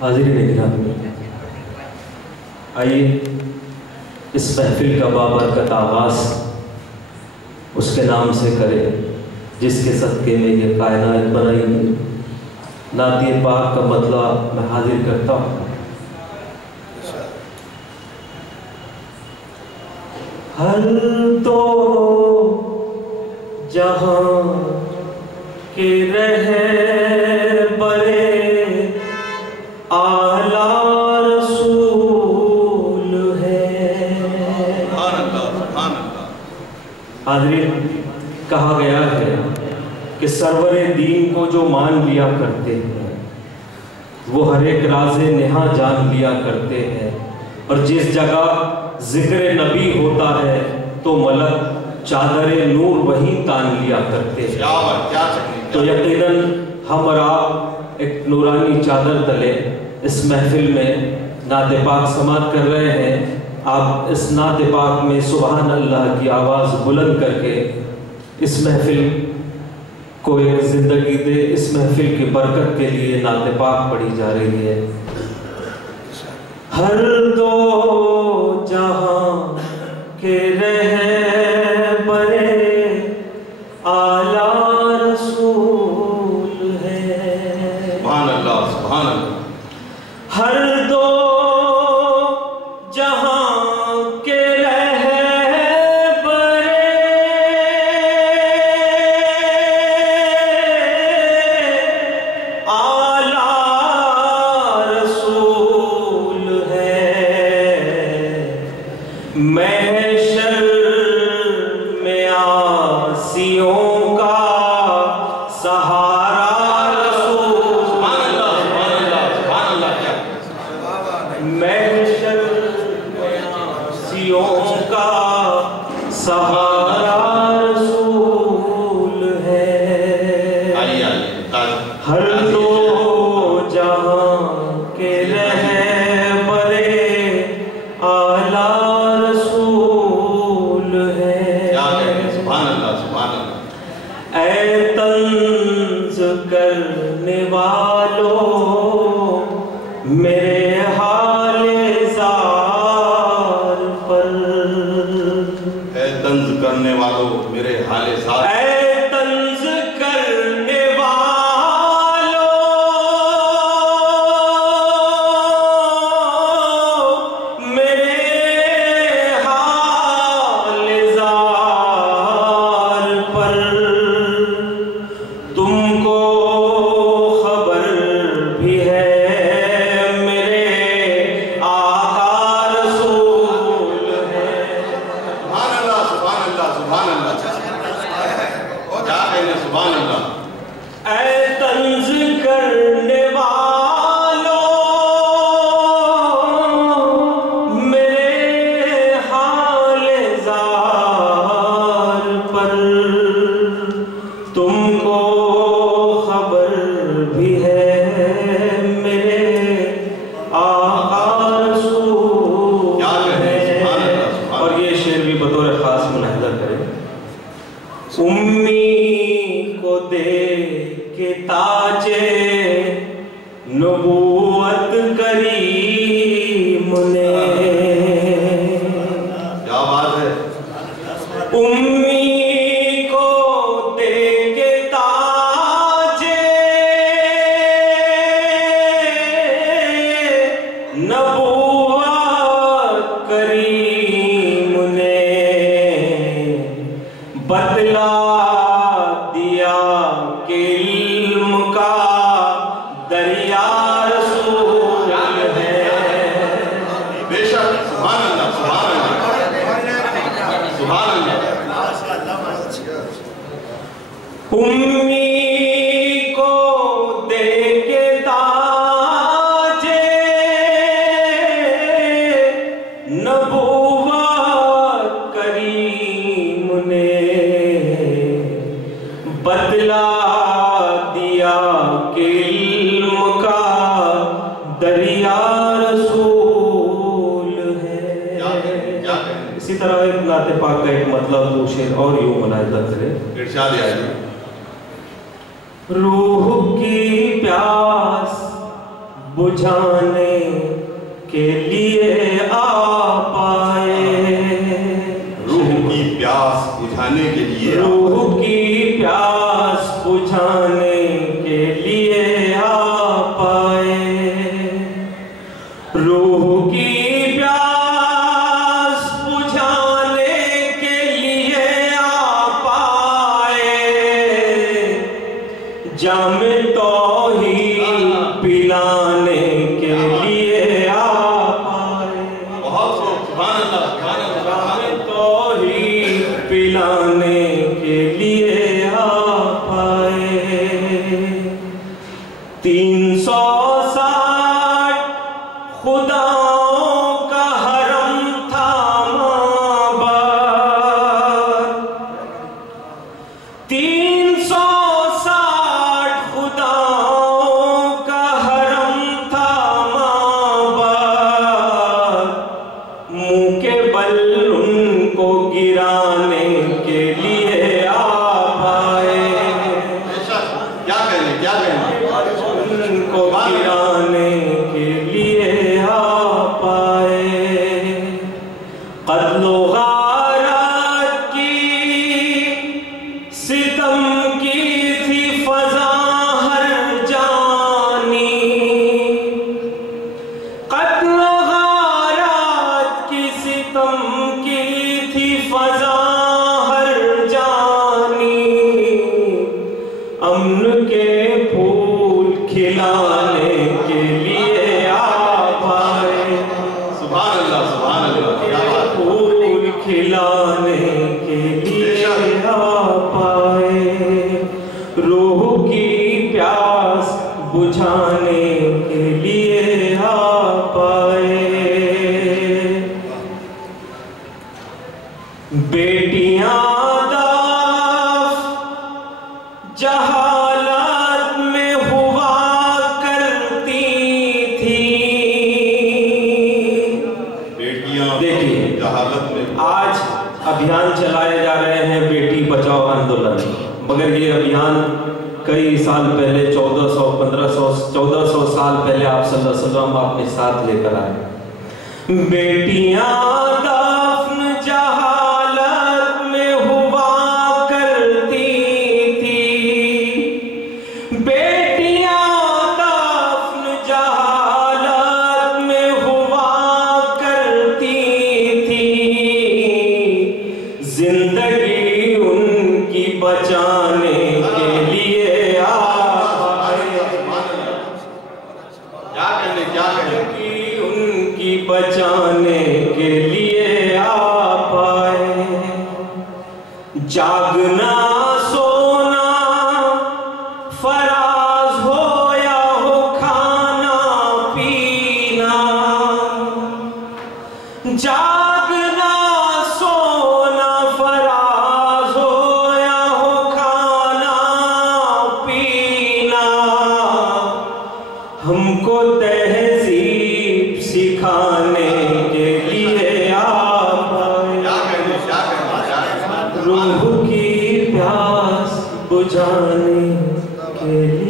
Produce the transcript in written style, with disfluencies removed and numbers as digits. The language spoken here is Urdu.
حاضرین گرامی، آئیے اس محفل کا بابرکت آغاز اس کے نام سے کرے جس کے صدقے میں یہ کائنات بنائی گئی۔ نعت پاک کا مطلع میں حاضر کرتا ہوں۔ ہر تو جہاں کے رہبر اعلیٰ رسول ہے۔ حاضرین، کہا گیا ہے کہ سرور دین کو جو مان لیا کرتے ہیں وہ ہر ایک راز نہاں جان لیا کرتے ہیں، اور جس جگہ ذکر نبی ہوتا ہے تو ملک چادر نور وہی تان لیا کرتے ہیں۔ تو یقیناً ہم اور آپ ایک نورانی چادر تلے اس محفل میں نعت پاک سماعت کر رہے ہیں۔ آپ اس نعت پاک میں سبحان اللہ کی آواز بلند کر کے اس محفل کو ایک زندگی دے۔ اس محفل کی برکت کے لیے نعت پاک پڑھی جا رہی ہے۔ ہر دو جہاں کے رہبر اعلیٰ رسول ہے۔ سبحان اللہ، سبحان اللہ۔ ہر دو جہاں کے رہبر اعلیٰ رسول ہے۔ محشر میں عاصیوں کا سہارا سہارا رسول ہے۔ ہر دو جہاں کے رہبر اعلیٰ رسول ہے۔ اے طنز کرنے والوں میرے حال زار پر، طنز کرنے والوں میرے حال زار، اے طنز کرنے والوں میرے حال زار پر، تم کو خبر بھی ہے میرے آقا رسول ہے۔ سبحان اللہ۔ اے طنز کرنے والوں میرے حال زار پر، تم کو خبر بھی ہے میرے آقا رسول ہے۔ اور یہ شعر بھی بطور خاص ملاحظہ کریں۔ امی کو دے کے تاج نبوت کریم نے، کیا بات ہے، امی کو دے کے تاج نبوت کریم نے بتلا دیا کہ علم کا دریا رسول ہے۔ بے شک، سبحان اللہ، سبحان اللہ، سبحان اللہ۔ امی کو دے کے تاج نبوت کریم نے بتلا دیا کہ علم کا دریا رسول ہے۔ اسی طرح ایک نعت پاک کا ایک مطلب مطلب دو شعر اور یوں ملاحظہ کرے. ارشاد ہے روح کی پیاس بجھانے کے لیے آپ آئے. روح کی پیاس بجھانے کے لیے روح کی پیاس بجھانے کے لیے آپ آئے. روح کی پیاس بجھانے کے لیے آپ آئے. جام توحید پلانے کے لیے آپ آئے. بہت سبحان اللہ سبحان اللہ. جام توحید پلانے کے لیے آپ آئے. 360 خداؤں کا حرم تھا مابر. 360 خداؤں کا حرم تھا مابر. منہ کے بل ان کو گرانے کے لیے آپ آئے. کیا کہنے کیا کہنے ان کو گرانے کے لیے آپ آئے. قتل و غارت کی ستم کی تھی فضا ہر جانی. قتل و غارت کی ستم کی تھی فضا ہر جانی. امن کے پھول کھلانے کے لیے آپ آئے. سبحان اللہ سبحان اللہ. کیا بات ہے. پھول کھلانے کے لیے آپ آئے. روح کی پیاس بجھانے کے لیے آپ آئے. بیٹیاں دف جہالت میں ہوا کرتی تھی. بیٹیاں دیکھیے جہالت میں آج ابھیان چلائے جا رہے ہیں بیٹی بچاؤ آندولن، مگر یہ ابھیان کئی سال پہلے 1400 سال پہلے آپ صلی اللہ علیہ وسلم اپنے ساتھ لے کر آئے. بیٹیاں دفن جہالت میں ہوا کرتی تھی. بیٹیاں دفن جہالت میں ہوا کرتی تھی. زندگی ان کی بچانے کے لیے آپ آئے. کیا کہنے کیا کہنے زندگی ان کی بچانے کے لیے آپ آئے. جاگنا سونا فراز ہو یا ہو کھانا پینا. جاگنا سونا فراز ہو یا ہو کھانا پینا. ہم کو تہذیب سکھانے کے لیے آپ آئے. کیا کہنے کیا کہنے. روح کی پیاس بجھانے کے لیے